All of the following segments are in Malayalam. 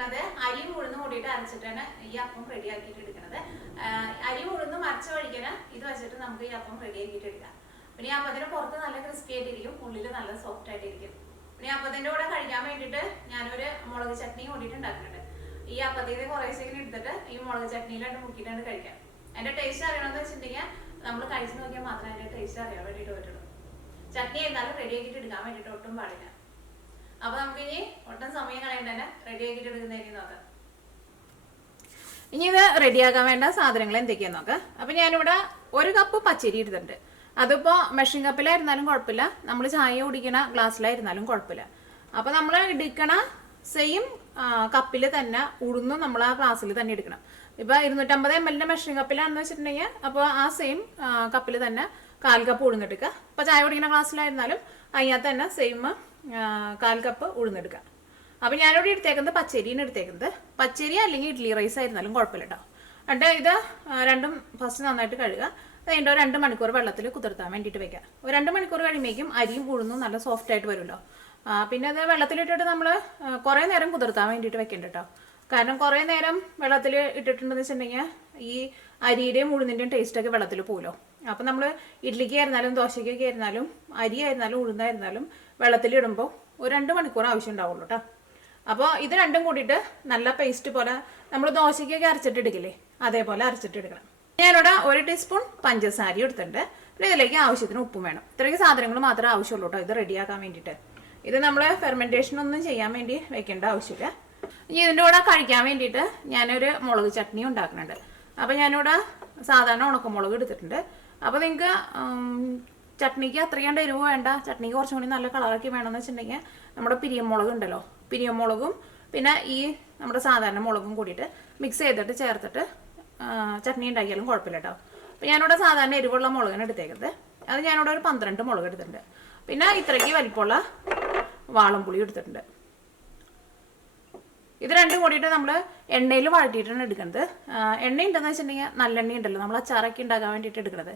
എടുക്കുന്നത് അരിയും ഉഴുന്നും കൂടിയിട്ട് അരച്ചിട്ടാണ് ഈ അപ്പം റെഡി ആക്കിയിട്ട് എടുക്കുന്നത്. അരിയും ഉഴുന്നും അരച്ച വഴിക്കന് ഇത് വെച്ചിട്ട് നമുക്ക് ഈ അപ്പം റെഡി ആക്കിയിട്ട് എടുക്കാം. പിന്നെ ഈ അപ്പത്തിന് പുറത്ത് നല്ല ക്രിസ്പി ആയിട്ടിരിക്കും, ഉള്ളിൽ നല്ല സോഫ്റ്റ് ആയിട്ടിരിക്കും. പിന്നെ ഈ അപ്പത്തിന്റെ കൂടെ കഴിക്കാൻ വേണ്ടിയിട്ട് ഞാനൊരു മുളക് ചട്നി കൂടിയിട്ട് ഉണ്ടാക്കുന്നുണ്ട്. ഈ അപ്പത്തിന് കുറേശ്ശേരം എടുത്തിട്ട് ഈ മുളക് ചട്നിയിലായിട്ട് മുക്കിയിട്ടാണ് കഴിക്കാം. അതിന്റെ ടേസ്റ്റ് അറിയണമെന്ന് വെച്ചിട്ടുണ്ടെങ്കിൽ നമ്മൾ കഴിച്ചു നോക്കിയാൽ മാത്രമേ അതിന്റെ ടേസ്റ്റ് അറിയാൻ വേണ്ടിയിട്ട് പറ്റുള്ളൂ. ചട്നി എന്തായാലും റെഡി ആക്കിയിട്ട് എടുക്കാൻ വേണ്ടിയിട്ട് ഒട്ടും പാടില്ല. അപ്പൊ നമുക്ക് ഇനി ഒട്ടും സമയം കളയണ്ട തന്നെ റെഡി ആക്കിയിട്ട് എടുക്കുന്നതായിരിക്കും നോക്കാം. ഇനി ഇത് റെഡിയാക്കാൻ വേണ്ട സാധനങ്ങൾ എന്തൊക്കെയാന്ന് നോക്കാം. അപ്പൊ ഞാനിവിടെ 1 കപ്പ് പച്ചരി എടുത്തിട്ടുണ്ട്. അതിപ്പോ മെഷീൻ കപ്പിലായിരുന്നാലും കുഴപ്പമില്ല, നമ്മൾ ചായ കുടിക്കണ ഗ്ലാസ്സിലായിരുന്നാലും കുഴപ്പമില്ല. അപ്പൊ നമ്മൾ എടുക്കണ സെയിം കപ്പിൽ തന്നെ ഉഴുന്നും നമ്മൾ ആ ഗ്ലാസ്സിൽ തന്നെ എടുക്കണം. ഇപ്പൊ 250 ml മെഷീൻ കപ്പിലാണെന്ന് വെച്ചിട്ടുണ്ടെങ്കിൽ അപ്പോൾ ആ സെയിം കപ്പിൽ തന്നെ 1/4 കപ്പ് ഉഴുന്നെടുക്കുക. ഇപ്പൊ ചായ കുടിക്കുന്ന ഗ്ലാസ്സിലായിരുന്നാലും അതിനകത്ത് തന്നെ സെയിം 1/4 കപ്പ് ഉഴുന്നെടുക്കുക. അപ്പൊ ഞാനിവിടെ എടുത്തേക്കുന്നത് പച്ചരിയാണ് എടുത്തേക്കുന്നത്. പച്ചരി അല്ലെങ്കിൽ ഇഡ്ഡലി റൈസ് ആയിരുന്നാലും കുഴപ്പമില്ല കേട്ടോ. എന്നിട്ട് ഇത് രണ്ടും ഫസ്റ്റ് നന്നായിട്ട് കഴുകുക. അതിൻ്റെ 2 മണിക്കൂർ വെള്ളത്തിൽ കുതിർത്താൻ വേണ്ടിയിട്ട് വെക്കാം. ഒരു 2 മണിക്കൂർ കഴിയുമ്പോഴേക്കും അരിയും ഉഴുന്നും നല്ല സോഫ്റ്റ് ആയിട്ട് വരുമല്ലോ. പിന്നെ അത് വെള്ളത്തിലിട്ടിട്ട് നമ്മൾ കുറേ നേരം കുതിർത്താൻ വേണ്ടിയിട്ട് വെക്കണ്ട കേട്ടോ. കാരണം കുറേ നേരം വെള്ളത്തിൽ ഇട്ടിട്ടുണ്ടെന്ന് വെച്ചിട്ടുണ്ടെങ്കിൽ ഈ അരിയുടെയും ഉഴുന്നിൻ്റെയും ടേസ്റ്റൊക്കെ വെള്ളത്തിൽ പോകുമല്ലോ. അപ്പം നമ്മൾ ഇഡ്ഡലിക്ക് ആയിരുന്നാലും ദോശയ്ക്കൊക്കെ ആയിരുന്നാലും അരി ആയിരുന്നാലും ഉഴുന്നായിരുന്നാലും വെള്ളത്തിലിടുമ്പോൾ ഒരു 2 മണിക്കൂർ ആവശ്യം ഉണ്ടാവുള്ളൂ കേട്ടോ. അപ്പോൾ ഇത് രണ്ടും കൂടിയിട്ട് നല്ല പേസ്റ്റ് പോലെ നമ്മൾ ദോശയ്ക്കൊക്കെ അരച്ചിട്ടെടുക്കില്ലേ, അതേപോലെ അരച്ചിട്ടെടുക്കണം. ഞാനിവിടെ 1 ടീസ്പൂൺ പഞ്ചസാര എടുത്തിട്ടുണ്ട്. പിന്നെ ഇതിലേക്ക് ആവശ്യത്തിന് ഉപ്പും വേണം. ഇത്രയും സാധനങ്ങൾ മാത്രമേ ആവശ്യമുള്ളൂ കേട്ടോ ഇത് റെഡിയാക്കാൻ വേണ്ടിയിട്ട്. ഇത് നമ്മൾ ഫെർമെൻറ്റേഷൻ ഒന്നും ചെയ്യാൻ വേണ്ടി വെക്കേണ്ട ആവശ്യമില്ല. ഇനി ഇതിൻ്റെ കൂടെ കഴിക്കാൻ വേണ്ടിയിട്ട് ഞാനൊരു മുളക് ചട്നി ഉണ്ടാക്കുന്നുണ്ട്. അപ്പോൾ ഞാനിവിടെ സാധാരണ ഉണക്കമുളക് എടുത്തിട്ടുണ്ട്. അപ്പോൾ നിങ്ങൾക്ക് ചട്നിക്ക് അത്രയും എരിവ് വേണ്ട, ചട്നിക്ക് കുറച്ചും കൂടി നല്ല കളറൊക്കെ വേണമെന്ന് വെച്ചിട്ടുണ്ടെങ്കിൽ നമ്മുടെ പിരിയമുളക് ഉണ്ടല്ലോ, പിരിയമുളകും പിന്നെ ഈ നമ്മുടെ സാധാരണ മുളകും കൂടിയിട്ട് മിക്സ് ചെയ്തിട്ട് ചേർത്തിട്ട് ചട്നി ഉണ്ടാക്കിയാലും കുഴപ്പമില്ല കേട്ടോ. അപ്പോൾ ഞാനിവിടെ സാധാരണ എരിവുള്ള മുളകാണ് എടുത്തേക്കുന്നത്. അത് ഞാനിവിടെ ഒരു 12 മുളക് എടുത്തിട്ടുണ്ട്. പിന്നെ ഇത്രയ്ക്ക് വലിപ്പമുള്ള വാളംപുളി എടുത്തിട്ടുണ്ട്. ഇത് രണ്ടും കൂടിയിട്ട് നമ്മൾ എണ്ണയിൽ വഴറ്റിയിട്ടാണ് എടുക്കുന്നത്. എണ്ണ ഉണ്ടെന്ന് വെച്ചിട്ടുണ്ടെങ്കിൽ നല്ലെണ്ണ ഉണ്ടല്ലോ, നമ്മൾ അച്ചാറൊക്കെ ഉണ്ടാക്കാൻ വേണ്ടിയിട്ട് എടുക്കുന്നത്.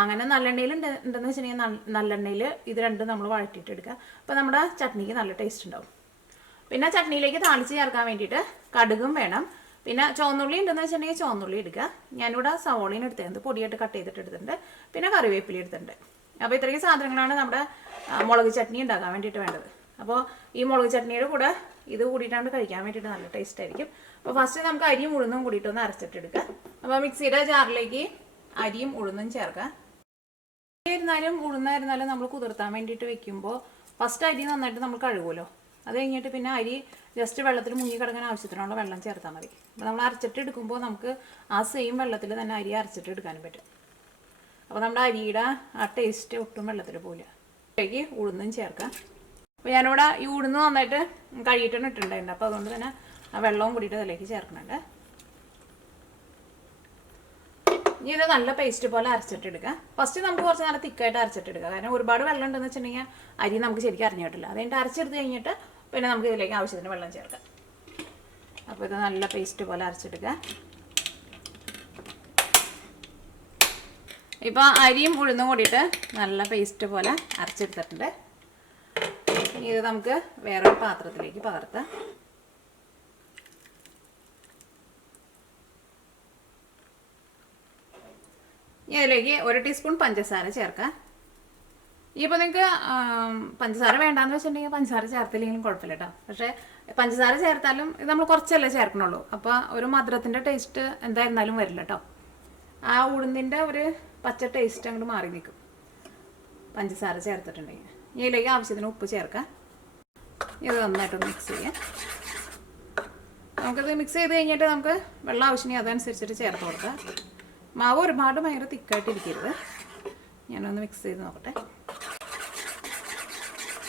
അങ്ങനെ നല്ലെണ്ണയിൽ ഉണ്ടെന്ന് വെച്ചിട്ടുണ്ടെങ്കിൽ നല്ലെണ്ണയിൽ ഇത് രണ്ടും നമ്മൾ വഴറ്റിയിട്ട് എടുക്കുക. അപ്പോൾ നമ്മുടെ ചട്നിക്ക് നല്ല ടേസ്റ്റ് ഉണ്ടാവും. പിന്നെ ചട്നിയിലേക്ക് താളിച്ച് ചേർക്കാൻ വേണ്ടിയിട്ട് കടുകും വേണം. പിന്നെ ചുവന്നുള്ളി ഉണ്ടെന്ന് വെച്ചിട്ടുണ്ടെങ്കിൽ ചുവന്നുള്ളി എടുക്കുക. ഞാനിവിടെ സവോളയും എടുത്തിട്ടുണ്ട്, പൊടിയായിട്ട് കട്ട് ചെയ്തിട്ട് എടുത്തിട്ടുണ്ട്. പിന്നെ കറിവേപ്പില എടുത്തിട്ടുണ്ട്. അപ്പോൾ ഇത്രയും സാധനങ്ങളാണ് നമ്മുടെ മുളക് ചട്നി ഉണ്ടാക്കാൻ വേണ്ടിയിട്ട് വേണ്ടത്. അപ്പോൾ ഈ മുളക് ചട്നിയുടെ കൂടെ ഇത് കൂടിയിട്ടാണ് കഴിക്കാൻ വേണ്ടിയിട്ട് നല്ല ടേസ്റ്റ് ആയിരിക്കും. അപ്പോൾ ഫസ്റ്റ് നമുക്ക് അരിയും ഉഴുന്നും കൂടിയിട്ട് ഒന്ന് അരച്ചിട്ടെടുക്കുക. അപ്പോൾ മിക്സിയുടെ ജാറിലേക്ക് അരിയും ഉഴുന്നും ചേർക്കുക. ആയിരുന്നാലും ഉഴുന്നായിരുന്നാലും നമ്മൾ കുതിർത്താൻ വേണ്ടിയിട്ട് വെക്കുമ്പോൾ ഫസ്റ്റ് അരി നന്നായിട്ട് നമ്മൾ കഴുകുമല്ലോ. അത് കഴിഞ്ഞിട്ട് പിന്നെ അരി ജസ്റ്റ് വെള്ളത്തിൽ മുങ്ങി കിടക്കാൻ ആവശ്യത്തിനുള്ള വെള്ളം ചേർത്താൽ മതി. അപ്പോൾ നമ്മൾ അരച്ചിട്ട് എടുക്കുമ്പോൾ നമുക്ക് ആ സെയിം വെള്ളത്തിൽ തന്നെ അരി അരച്ചിട്ട് എടുക്കാനും പറ്റും. അപ്പോൾ നമ്മുടെ അരിയുടെ ആ ടേസ്റ്റ് ഒട്ടും വെള്ളത്തിൽ പോവില്ല. അതിലേക്ക് ഉഴുന്നും ചേർക്കാം. അപ്പോൾ ഞാനിവിടെ ഈ ഉഴുന്ന് നന്നായിട്ട് കഴുകിയിട്ടാണ് ഇട്ടിട്ടുണ്ടായിട്ടുണ്ട്. അപ്പോൾ അതുകൊണ്ട് തന്നെ ആ വെള്ളവും കൂടിയിട്ട് അതിലേക്ക് ചേർക്കുന്നുണ്ട്. ഇനി ഇത് നല്ല പേസ്റ്റ് പോലെ അരച്ചിട്ടെടുക്കുക. ഫസ്റ്റ് നമുക്ക് കുറച്ച് നേരം തിക്കായിട്ട് അരച്ചിട്ടെടുക്കുക. കാരണം ഒരുപാട് വെള്ളം ഉണ്ടെന്ന് വെച്ചിട്ടുണ്ടെങ്കിൽ അരി നമുക്ക് ശരിക്കും അറിഞ്ഞു കിട്ടില്ല. അതുകഴിഞ്ഞിട്ട് അരച്ചെടുത്ത് കഴിഞ്ഞിട്ട് പിന്നെ നമുക്ക് ഇതിലേക്ക് ആവശ്യത്തിന് വെള്ളം ചേർക്കാം. അപ്പോൾ ഇത് നല്ല പേസ്റ്റ് പോലെ അരച്ചെടുക്കുക. ഇപ്പോൾ അരിയും ഉഴുന്നും കൂടിയിട്ട് നല്ല പേസ്റ്റ് പോലെ അരച്ചെടുത്തിട്ടുണ്ട്. ഇനി ഇത് നമുക്ക് വേറൊരു പാത്രത്തിലേക്ക് പകർത്താം. ഇനി അതിലേക്ക് 1 ടീസ്പൂൺ പഞ്ചസാര ചേർക്കാം. ഇപ്പോൾ നിങ്ങൾക്ക് പഞ്ചസാര വേണ്ടാന്ന് വെച്ചിട്ടുണ്ടെങ്കിൽ പഞ്ചസാര ചേർത്തില്ലെങ്കിലും കുഴപ്പമില്ല കേട്ടോ. പക്ഷേ പഞ്ചസാര ചേർത്താലും ഇത് നമ്മൾ കുറച്ചല്ലേ ചേർക്കണുള്ളൂ. അപ്പോൾ ഒരു മധുരത്തിൻ്റെ ടേസ്റ്റ് എന്തായിരുന്നാലും വരില്ല കേട്ടോ. ആ ഉഴുന്നിൻ്റെ ഒരു പച്ച ടേസ്റ്റ് അങ്ങോട്ട് മാറി നിൽക്കും പഞ്ചസാര ചേർത്തിട്ടുണ്ടെങ്കിൽ. ഇതിലേക്ക് ആവശ്യത്തിന് ഉപ്പ് ചേർക്കാം. ഇത് നന്നായിട്ടൊന്ന് മിക്സ് ചെയ്യാം. നമുക്കിത് മിക്സ് ചെയ്ത് കഴിഞ്ഞിട്ട് നമുക്ക് വെള്ളം ആവശ്യമില്ല അതനുസരിച്ചിട്ട് ചേർത്ത് കൊടുക്കാം. മാവ് ഒരുപാട് ഭയങ്കര തിക്കായിട്ടിരിക്കരുത്. ഞാനൊന്ന് മിക്സ് ചെയ്ത് നോക്കട്ടെ.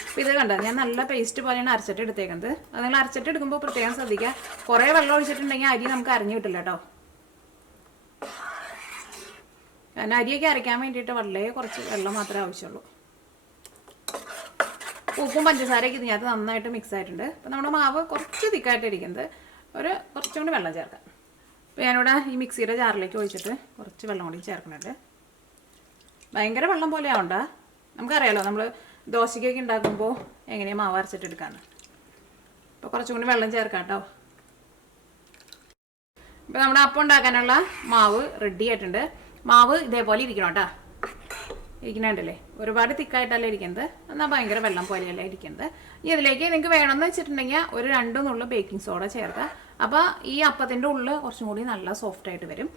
അപ്പോൾ ഇത് കണ്ടോ, ഞാൻ നല്ല പേസ്റ്റ് പോലെയാണ് അരച്ചിട്ട് എടുത്തേക്കുന്നത്. അത് നിങ്ങൾ അരച്ചിട്ട് എടുക്കുമ്പോൾ പ്രത്യേകം ശ്രദ്ധിക്കുക. കുറേ വെള്ളം ഒഴിച്ചിട്ടുണ്ടെങ്കിൽ അരി നമുക്ക് അരഞ്ഞു കിട്ടില്ല കേട്ടോ. കാരണം അരിയൊക്കെ അരയ്ക്കാൻ വേണ്ടിയിട്ട് വളരെ കുറച്ച് വെള്ളം മാത്രമേ ആവശ്യമുള്ളൂ. ഉപ്പും പഞ്ചസാരയൊക്കെ ഇതിനകത്ത് നന്നായിട്ട് മിക്സ് ആയിട്ടുണ്ട്. അപ്പോൾ നമ്മുടെ മാവ് കുറച്ച് തിക്കായിട്ടിരിക്കുന്നത് കുറച്ചും കൂടി വെള്ളം ചേർക്കാം. അപ്പോൾ ഞാനിവിടെ ഈ മിക്സിയുടെ ജാറിലേക്ക് ഒഴിച്ചിട്ട് കുറച്ച് വെള്ളം കൂടി ചേർക്കുന്നുണ്ട്. ഭയങ്കര വെള്ളം പോലെ ആവണ്ട. നമുക്കറിയാലോ നമ്മൾ ദോശയ്ക്കൊക്കെ ഉണ്ടാക്കുമ്പോൾ എങ്ങനെയാണ് മാവ് അരച്ചിട്ടെടുക്കാന്ന്. അപ്പോൾ കുറച്ചും കൂടി വെള്ളം ചേർക്കാം കേട്ടോ. ഇപ്പം നമ്മുടെ അപ്പം ഉണ്ടാക്കാനുള്ള മാവ് റെഡി ആയിട്ടുണ്ട്. മാവ് ഇതേപോലെ ഇരിക്കണം കേട്ടോ. ഇരിക്കണുണ്ടല്ലേ, ഒരുപാട് തിക്കായിട്ടല്ല ഇരിക്കുന്നത്, എന്നാൽ ഭയങ്കര വെള്ളം പോലെയല്ല ഇരിക്കുന്നത്. ഇനി ഇതിലേക്ക് നിങ്ങൾക്ക് വേണമെന്ന് വെച്ചിട്ടുണ്ടെങ്കിൽ ഒരു 2 നുള്ളു ബേക്കിംഗ് സോഡ ചേർക്കുക. അപ്പോൾ ഈ അപ്പത്തിൻ്റെ ഉള്ളിൽ കുറച്ചും കൂടി നല്ല സോഫ്റ്റ് ആയിട്ട് വരും.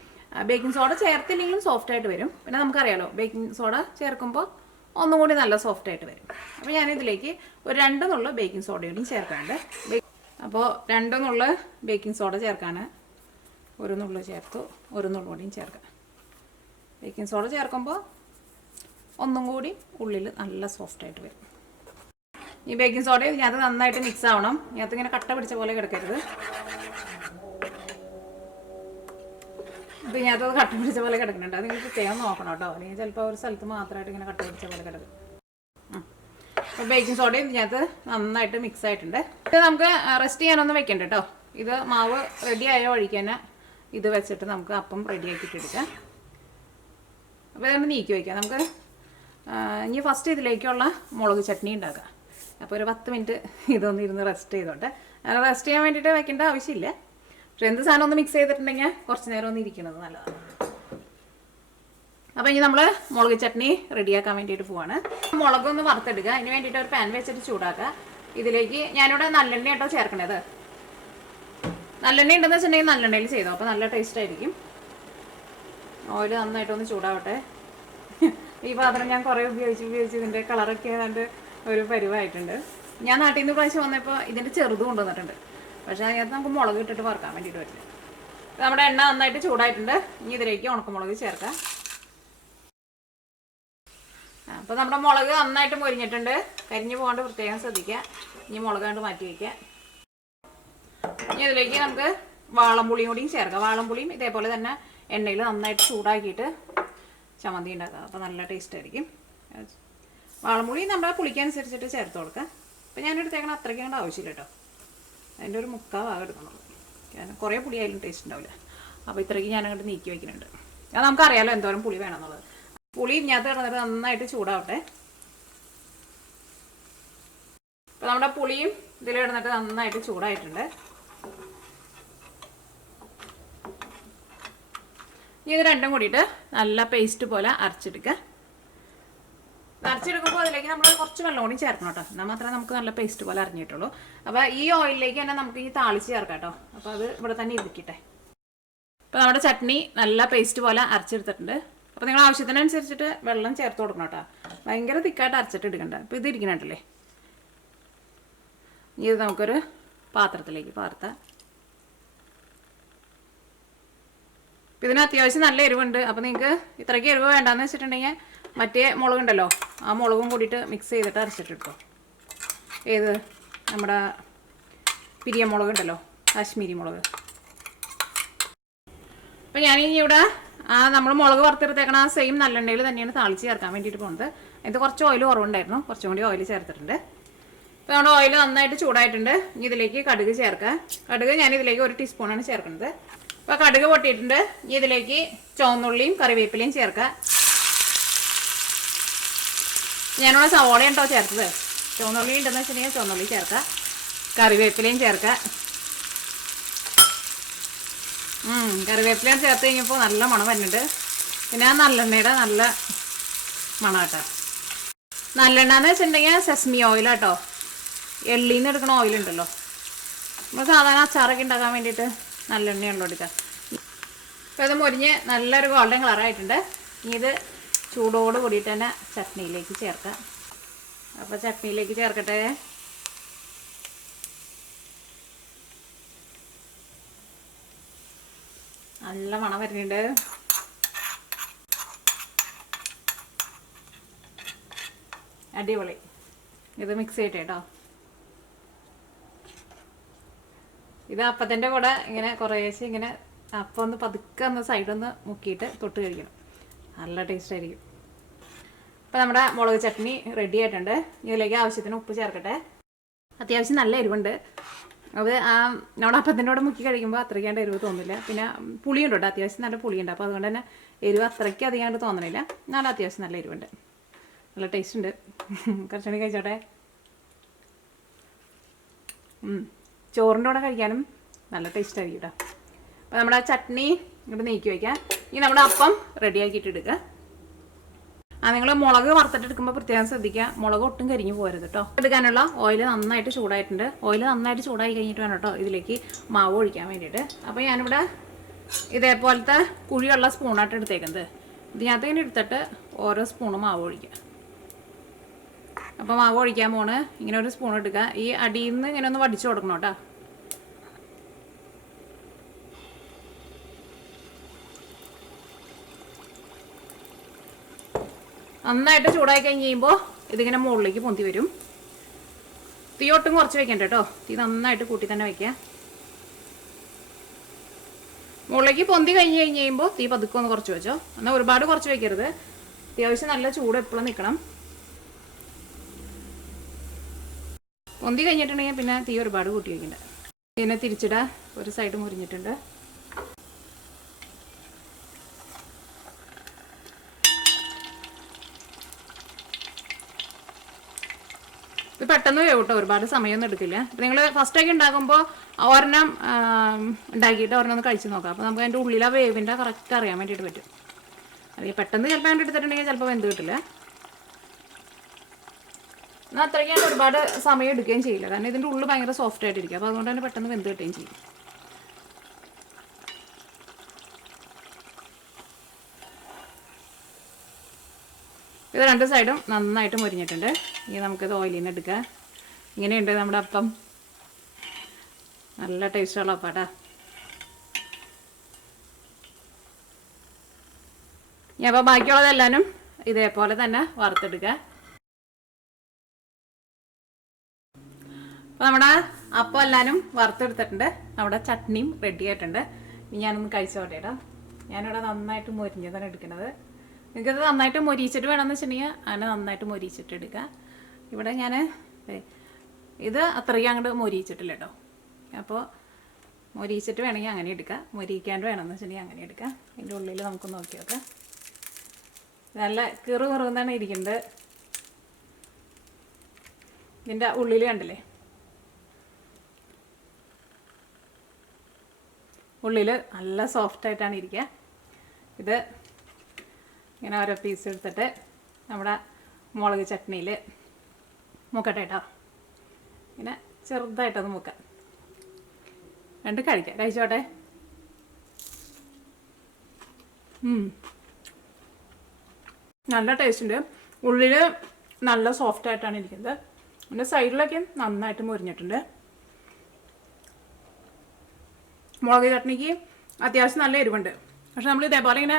ബേക്കിംഗ് സോഡ ചേർത്തില്ലെങ്കിലും സോഫ്റ്റ് ആയിട്ട് വരും. പിന്നെ നമുക്കറിയാലോ ബേക്കിംഗ് സോഡ ചേർക്കുമ്പോൾ ഒന്നും കൂടി നല്ല സോഫ്റ്റ് ആയിട്ട് വരും. അപ്പോൾ ഞാനിതിലേക്ക് ഒരു 2 നുള്ളു ബേക്കിംഗ് സോഡയും ചേർക്കാനുണ്ട്. അപ്പോൾ 2 നുള്ളു ബേക്കിംഗ് സോഡ ചേർക്കാണ്. 1 നുള്ളു ചേർത്തു, 1 നുള്ളു കൂടിയും ചേർക്കാം. ബേക്കിംഗ് സോഡ ചേർക്കുമ്പോൾ ഒന്നും കൂടി ഉള്ളിൽ നല്ല സോഫ്റ്റ് ആയിട്ട് വരും. ഈ ബേക്കിംഗ് സോഡ ഇതിനകത്ത് നന്നായിട്ട് മിക്സ് ആവണം. ഇതിനകത്ത് ഇങ്ങനെ കട്ട പിടിച്ച പോലെ കിടക്കരുത്. ഇപ്പം ഇതിനകത്ത് കട്ട പിടിച്ച പോലെ കിടക്കുന്നുണ്ട്, അത് നിങ്ങൾ പ്രത്യേകം നോക്കണം കേട്ടോ, അല്ലെങ്കിൽ ചിലപ്പോൾ ഒരു സ്ഥലത്ത് മാത്രമായിട്ട് ഇങ്ങനെ കട്ട പിടിച്ച പോലെ കിടക്കും. അപ്പോൾ ബേക്കിംഗ് സോഡയും ഇതിനകത്ത് നന്നായിട്ട് മിക്സ് ആയിട്ടുണ്ട്. ഇത് നമുക്ക് റെസ്റ്റ് ചെയ്യാനൊന്നും വെക്കണ്ട കേട്ടോ. ഇത് മാവ് റെഡി ആയ വഴിക്ക് തന്നെ ഇത് വെച്ചിട്ട് നമുക്ക് അപ്പം റെഡി ആക്കിയിട്ട് എടുക്കാം. അപ്പോൾ ഇതൊന്ന് നീക്കി വയ്ക്കാം. നമുക്ക് ഇനി ഫസ്റ്റ് ഇതിലേക്കുള്ള മുളക് ചട്നി ഉണ്ടാക്കാം. അപ്പോൾ ഒരു 10 മിനിറ്റ് ഇതൊന്ന് ഇരുന്ന് റെസ്റ്റ് ചെയ്തോട്ടെ. അങ്ങനെ റെസ്റ്റ് ചെയ്യാൻ വേണ്ടിയിട്ട് വെക്കേണ്ട ആവശ്യമില്ല. പക്ഷെ എന്ത് സാധനം ഒന്ന് മിക്സ് ചെയ്തിട്ടുണ്ടെങ്കിൽ കുറച്ച് നേരം ഒന്ന് ഇരിക്കുന്നത് നല്ലതാണ്. അപ്പോൾ ഇനി നമ്മൾ മുളക് ചട്നി റെഡിയാക്കാൻ വേണ്ടിയിട്ട് പോവാണ്. മുളകൊന്ന് വറുത്തെടുക്കുക. അതിന് വേണ്ടിയിട്ട് ഒരു പാൻ വെച്ചിട്ട് ചൂടാക്കുക. ഇതിലേക്ക് ഞാനിവിടെ നല്ലെണ്ണ കേട്ടോ ചേർക്കണത്. നല്ലെണ്ണ ഉണ്ടെന്ന് വെച്ചിട്ടുണ്ടെങ്കിൽ നല്ലെണ്ണയിൽ ചെയ്തോ, അപ്പോൾ നല്ല ടേസ്റ്റ് ആയിരിക്കും. ഓയിൽ നന്നായിട്ടൊന്ന് ചൂടാവട്ടെ. ഈ പാത്രം ഞാൻ കുറേ ഉപയോഗിച്ച് ഇതിൻ്റെ കളറൊക്കെ ഏതാണ്ട് ഒരു പരിവായിട്ടുണ്ട്. ഞാൻ നാട്ടിൽ നിന്ന് പ്രാവശ്യം വന്നപ്പോൾ ഇതിൻ്റെ ചെറുത് കൊണ്ടുവന്നിട്ടുണ്ട്. പക്ഷേ അതിനകത്ത് നമുക്ക് മുളക് ഇട്ടിട്ട് വറുക്കാൻ വേണ്ടിയിട്ട് പറ്റില്ല. നമ്മുടെ എണ്ണ നന്നായിട്ട് ചൂടായിട്ടുണ്ട്. ഇനി ഇതിലേക്ക് ഉണക്കമുളക് ചേർക്കാം. അപ്പോൾ നമ്മുടെ മുളക് നന്നായിട്ട് മൊരിഞ്ഞിട്ടുണ്ട്. കരിഞ്ഞു പോകാണ്ട് പ്രത്യേകം ശ്രദ്ധിക്കുക. ഇനി മുളക് കണ്ട് മാറ്റി വയ്ക്കുക. ഇനി ഇതിലേക്ക് നമുക്ക് വാളംപുളിയും കൂടിയും ചേർക്കാം. വാളംപുളിയും ഇതേപോലെ തന്നെ എണ്ണയിൽ നന്നായിട്ട് ചൂടാക്കിയിട്ട് ചമ്മന്തി ഉണ്ടാക്കുക. അപ്പോൾ നല്ല ടേസ്റ്റ് ആയിരിക്കും. വാളംപുളി നമ്മുടെ പുളിക്കനുസരിച്ചിട്ട് ചേർത്ത് കൊടുക്കുക. അപ്പോൾ ഞാനെടുത്തേക്കണം അത്രയ്ക്ക് കണ്ട് ആവശ്യമില്ല കേട്ടോ. അതിൻ്റെ ഒരു 3/4 ഭാഗം എടുക്കണുള്ളൂ. കാരണം കുറേ പുളി ആയാലും ടേസ്റ്റ് ഉണ്ടാവില്ല. അപ്പോൾ ഇത്രയ്ക്ക് ഞാനങ്ങോട്ട് നീക്കി വയ്ക്കുന്നുണ്ട്. അത് നമുക്കറിയാലോ എന്തോരം പുളി വേണമെന്നുള്ളത്. പുളി ഇതിനകത്ത് കിടന്നിട്ട് നന്നായിട്ട് ചൂടാവട്ടെ. അപ്പോൾ നമ്മുടെ പുളിയും ഇതിൽ കിടന്നിട്ട് നന്നായിട്ട് ചൂടായിട്ടുണ്ട്. ഇനി ഇത് രണ്ടും കൂടിയിട്ട് നല്ല പേസ്റ്റ് പോലെ അരച്ചെടുക്കുക. അരച്ചെടുക്കുമ്പോൾ അതിലേക്ക് നമ്മൾ കുറച്ച് വെള്ളം കൂടി ചേർക്കണം കേട്ടോ. എന്നാൽ മാത്രമേ നമുക്ക് നല്ല പേസ്റ്റ് പോലെ അരഞ്ഞിട്ടുള്ളൂ. അപ്പോൾ ഈ ഓയിലിലേക്ക് തന്നെ നമുക്ക് ഈ താളിച്ച് ചേർക്കാം കേട്ടോ. അപ്പോൾ അത് ഇവിടെ തന്നെ ഇരിക്കട്ടെ. അപ്പോൾ നമ്മുടെ ചട്നി നല്ല പേസ്റ്റ് പോലെ അരച്ചെടുത്തിട്ടുണ്ട്. അപ്പോൾ നിങ്ങൾ ആവശ്യത്തിനനുസരിച്ചിട്ട് വെള്ളം ചേർത്ത് കൊടുക്കണം കേട്ടോ. ഭയങ്കര തിക്കായിട്ട് അരച്ചിട്ട് എടുക്കണ്ട. അപ്പോൾ ഇത് ഇരിക്കണല്ലേ. ഇനി ഇത് നമുക്കൊരു പാത്രത്തിലേക്ക് പാർത്താം. ഇതിന് അത്യാവശ്യം നല്ല എരിവുണ്ട്. അപ്പോൾ നിങ്ങൾക്ക് ഇത്രയ്ക്ക് എരിവ് വേണ്ടാന്ന് വെച്ചിട്ടുണ്ടെങ്കിൽ മറ്റേ മുളകുണ്ടല്ലോ, ആ മുളകും കൂടിയിട്ട് മിക്സ് ചെയ്തിട്ട് അരച്ചിട്ടെടുത്തോ. ഏത് നമ്മുടെ പിരിയമുളക് ഉണ്ടല്ലോ, കാശ്മീരി മുളക്. അപ്പോൾ ഞാനിനി ഇവിടെ നമ്മൾ മുളക് വറുത്തെടുത്തേക്കണ ആ സെയിം നല്ലെണ്ണയിൽ തന്നെയാണ് താളിച്ച് ചേർക്കാൻ വേണ്ടിയിട്ട് പോകുന്നത്. ഇത് കുറച്ച് ഓയിൽ കുറവുണ്ടായിരുന്നു, കുറച്ചും കൂടി ഓയിൽ ചേർത്തിട്ടുണ്ട്. അപ്പോൾ നമ്മുടെ ഓയിൽ നന്നായിട്ട് ചൂടായിട്ടുണ്ട്. ഇനി ഇതിലേക്ക് കടുക് ചേർക്കുക. കടുക് ഞാനിതിലേക്ക് 1 ടീസ്പൂണാണ് ചേർക്കുന്നത്. അപ്പോൾ കടുക് പൊട്ടിയിട്ടുണ്ട്. ഇനി ഇതിലേക്ക് ചുവന്നുള്ളിയും കറിവേപ്പിലയും ചേർക്കുക. ഞാനിവിടെ സവോള ഉണ്ടോ ചേർത്തത്. ചുവന്നുള്ളി ഉണ്ടെന്ന് വെച്ചിട്ടുണ്ടെങ്കിൽ ചുവന്നുള്ളി ചേർക്കുക. കറിവേപ്പിലയും ചേർക്കുക. കറിവേപ്പിലയും ചേർത്ത് കഴിഞ്ഞപ്പോൾ നല്ല മണം വരുന്നുണ്ട്. പിന്നെ ആ നല്ലെണ്ണയുടെ നല്ല മണം കേട്ടോ. നല്ലെണ്ണ എന്ന് വെച്ചിട്ടുണ്ടെങ്കിൽ സെസ്മി ഓയിലാട്ടോ. എള്ളിയിൽ നിന്ന് എടുക്കണ ഓയിലുണ്ടല്ലോ. നമ്മൾ സാധാരണ അച്ചാറൊക്കെ ഉണ്ടാക്കാൻ വേണ്ടിയിട്ട് നല്ലെണ്ണയുള്ളൂ എടുക്കുക. അപ്പോൾ ഇത് മുരിഞ്ഞ് നല്ലൊരു ഗോൾഡൻ കളറായിട്ടുണ്ട്. ഇനി ഇത് ചൂടോട് കൂടിയിട്ട് തന്നെ ചട്നിയിലേക്ക് ചേർക്കാം. അപ്പോൾ ചട്നിയിലേക്ക് ചേർക്കട്ടെ. നല്ല മണം വരുന്നുണ്ട്. അടിപൊളി. ഇത് മിക്സ് ചെയ്യട്ടെ കേട്ടോ. ഇത് അപ്പത്തിൻ്റെ കൂടെ ഇങ്ങനെ കുറേശ്ശെ ഇങ്ങനെ അപ്പം ഒന്ന് പതുക്കെ ഒന്ന് സൈഡൊന്ന് മുക്കിയിട്ട് തൊട്ട് കഴിക്കണം. നല്ല ടേസ്റ്റ് ആയിരിക്കും. അപ്പോൾ നമ്മുടെ മുളക് ചട്നി റെഡി ആയിട്ടുണ്ട്. ഇതിലേക്ക് ആവശ്യത്തിന് ഉപ്പ് ചേർക്കട്ടെ. അത്യാവശ്യം നല്ല എരിവുണ്ട്. അത് നമ്മുടെ അപ്പത്തിൻ്റെ കൂടെ മുക്കി കഴിക്കുമ്പോൾ അത്രയ്ക്കാണ്ട് എരിവ് തോന്നില്ല. പിന്നെ പുളിയുണ്ട് കേട്ടോ, അത്യാവശ്യം നല്ല പുളിയുണ്ട്. അപ്പോൾ അതുകൊണ്ട് തന്നെ എരിവ് അത്രയ്ക്ക് അധികമായിട്ട് തോന്നണില്ല. എന്നാലും അത്യാവശ്യം നല്ല എരിവുണ്ട്, നല്ല ടേസ്റ്റ് ഉണ്ട്. കുറച്ചുകൂടി കഴിച്ചോട്ടെ. ചോറിൻ്റെ കൂടെ കഴിക്കാനും നല്ല ടേസ്റ്റ് ആയിരിക്കും കേട്ടോ. അപ്പോൾ നമ്മുടെ ചട്നി ഇങ്ങോട്ട് നീക്കി വയ്ക്കാം. ഇനി നമ്മുടെ അപ്പം റെഡിയാക്കിയിട്ട് എടുക്കുക. നിങ്ങൾ മുളക് വറുത്തിട്ട് എടുക്കുമ്പോൾ പ്രത്യേകം ശ്രദ്ധിക്കുക, മുളക് ഒട്ടും കരിഞ്ഞു പോരുത് കേട്ടോ. എടുക്കാനുള്ള ഓയിൽ നന്നായിട്ട് ചൂടായിട്ടുണ്ട്. ഓയിൽ നന്നായിട്ട് ചൂടായി കഴിഞ്ഞിട്ട് വേണം കേട്ടോ ഇതിലേക്ക് മാവ് ഒഴിക്കാൻ വേണ്ടിയിട്ട്. അപ്പോൾ ഞാനിവിടെ ഇതേപോലത്തെ കുഴിയുള്ള സ്പൂണായിട്ട് എടുത്തേക്കുന്നത്. ഇതിനകത്ത് ഇങ്ങനെ എടുത്തിട്ട് ഓരോ സ്പൂണ് മാവ് ഒഴിക്കുക. അപ്പോൾ മാവ് ഒഴിക്കാൻ പോണ് ഇങ്ങനെ ഒരു സ്പൂൺ എടുക്കുക. ഈ അടിയിൽ നിന്ന് ഇങ്ങനെ ഒന്ന് വടിച്ചു കൊടുക്കണം കേട്ടോ. നന്നായിട്ട് ചൂടായി കഴിഞ്ഞ് കഴിയുമ്പോൾ ഇതിങ്ങനെ മുകളിലേക്ക് പൊന്തി വരും. തീ ഒട്ടും കുറച്ച് വെക്കണ്ട കേട്ടോ. തീ നന്നായിട്ട് കൂട്ടി തന്നെ വയ്ക്കുക. മുകളിലേക്ക് പൊന്തി കഴിഞ്ഞ് കഴിയുമ്പോൾ തീ പതുക്കെ ഒന്ന് കുറച്ച് വെച്ചോ. എന്നാൽ ഒരുപാട് കുറച്ച് വെക്കരുത്. അത്യാവശ്യം നല്ല ചൂട് എപ്പോഴും നിൽക്കണം. പൊന്തി കഴിഞ്ഞിട്ടുണ്ടെങ്കിൽ പിന്നെ തീ ഒരുപാട് കൂട്ടി വയ്ക്കണ്ട. ഇതിനെ തിരിച്ചിടുക. ഒരു സൈഡ് മുരിഞ്ഞിട്ടുണ്ട്. ഇത് പെട്ടെന്ന് വേവട്ടോ, ഒരുപാട് സമയമൊന്നും എടുക്കില്ല. അപ്പം നിങ്ങൾ ഫസ്റ്റൊക്കെ ഉണ്ടാക്കുമ്പോൾ ഒരെണ്ണം ഉണ്ടാക്കിയിട്ട് ഒരെണ്ണം ഒന്ന് കഴിച്ച് നോക്കാം. അപ്പോൾ നമുക്ക് അതിൻ്റെ ഉള്ളിലെ വേവിൻ്റെ കറക്റ്റ് അറിയാൻ വേണ്ടിയിട്ട് പറ്റും. അല്ലെങ്കിൽ പെട്ടെന്ന് ചിലപ്പോൾ അതിൻ്റെ എടുത്തിട്ടുണ്ടെങ്കിൽ ചിലപ്പോൾ വെന്ത് കിട്ടില്ല. എന്നാൽ അത്രയ്ക്കാണ്ട് ഒരുപാട് സമയം എടുക്കുകയും ചെയ്യില്ല. കാരണം ഇതിൻ്റെ ഉള്ളിൽ ഭയങ്കര സോഫ്റ്റ് ആയിട്ടിരിക്കും. അപ്പോൾ അതുകൊണ്ട് തന്നെ പെട്ടെന്ന് വെന്ത് കിട്ടുകയും ചെയ്യും. ഇത് രണ്ട് സൈഡും നന്നായിട്ട് മുരിഞ്ഞിട്ടുണ്ട്. ഇനി നമുക്കിത് ഓയിലിൽ നിന്ന് എടുക്കാം. ഇങ്ങനെയുണ്ട് നമ്മുടെ അപ്പം. നല്ല ടേസ്റ്റുള്ള അപ്പാട്ടാ. ഞാൻ അപ്പോൾ ബാക്കിയുള്ളതെല്ലാനും ഇതേപോലെ തന്നെ വറുത്തെടുക്കുക. അപ്പോൾ നമ്മുടെ അപ്പം എല്ലാനും വറുത്തെടുത്തിട്ടുണ്ട്. നമ്മുടെ ചട്നിയും റെഡി ആയിട്ടുണ്ട്. ഇനി ഞാനൊന്ന് കഴിച്ചോട്ടെ കേട്ടോ. ഞാനിവിടെ നന്നായിട്ട് മൊരിഞ്ഞതാണ് എടുക്കുന്നത്. നിങ്ങൾക്കത് നന്നായിട്ട് മൊരിച്ചിട്ട് വേണമെന്ന് വെച്ചിട്ടുണ്ടെങ്കിൽ അങ്ങനെ നന്നായിട്ട് മൊരിച്ചിട്ട് എടുക്കുക. ഇവിടെ ഞാൻ ഇത് അത്രയും അങ്ങോട്ട് മൊരിച്ചിട്ടില്ല കേട്ടോ. അപ്പോൾ മൊരിച്ചിട്ട് വേണമെങ്കിൽ അങ്ങനെ എടുക്കുക. മൊരിക്കാണ്ട് വേണമെന്ന് വെച്ചിട്ടുണ്ടെങ്കിൽ അങ്ങനെ എടുക്കുക. അതിൻ്റെ ഉള്ളിൽ നമുക്ക് നോക്കി നോക്കാം. നല്ല കിറുകിറുന്നാണ് ഇരിക്കുന്നത്. ഇതിൻ്റെ ഉള്ളിൽ കണ്ടില്ലേ, ഉള്ളിൽ നല്ല സോഫ്റ്റായിട്ടാണ് ഇരിക്കുക. ഇത് ഇങ്ങനെ ഓരോ പീസ് എടുത്തിട്ട് നമ്മുടെ മുളക് ചട്നിയിൽ മുക്കട്ടെ കേട്ടോ. ഇങ്ങനെ ചെറുതായിട്ടൊന്ന് മുക്കാം. രണ്ട് കഴിക്കാം. കഴിച്ചോട്ടെ. നല്ല ടേസ്റ്റ് ഉണ്ട്. ഉള്ളിൽ നല്ല സോഫ്റ്റായിട്ടാണ് ഇരിക്കുന്നത്. പിന്നെ സൈഡിലൊക്കെ നന്നായിട്ട് മുരിഞ്ഞിട്ടുണ്ട്. മുളക് ചട്നിക്ക് അത്യാവശ്യം നല്ല എരിവുണ്ട്. പക്ഷെ നമ്മൾ ഇതേപോലെ ഇങ്ങനെ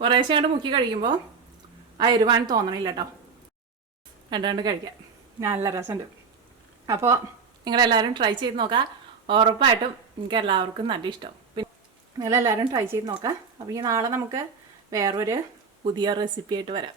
കുറേശ്ശെ കണ്ട് മുക്കി കഴിക്കുമ്പോൾ ആ എരിവാൻ തോന്നണില്ല കേട്ടോ. കണ്ടുകൊണ്ട് കഴിക്കാം. നല്ല രസമുണ്ട്. അപ്പോൾ നിങ്ങളെല്ലാവരും ട്രൈ ചെയ്ത് നോക്കാം. ഉറപ്പായിട്ടും എനിക്ക് എല്ലാവർക്കും നല്ല ഇഷ്ടം. പിന്നെ നിങ്ങളെല്ലാവരും ട്രൈ ചെയ്ത് നോക്കാം. അപ്പോൾ ഈ നാളെ നമുക്ക് വേറൊരു പുതിയ റെസിപ്പി ആയിട്ട് വരാം.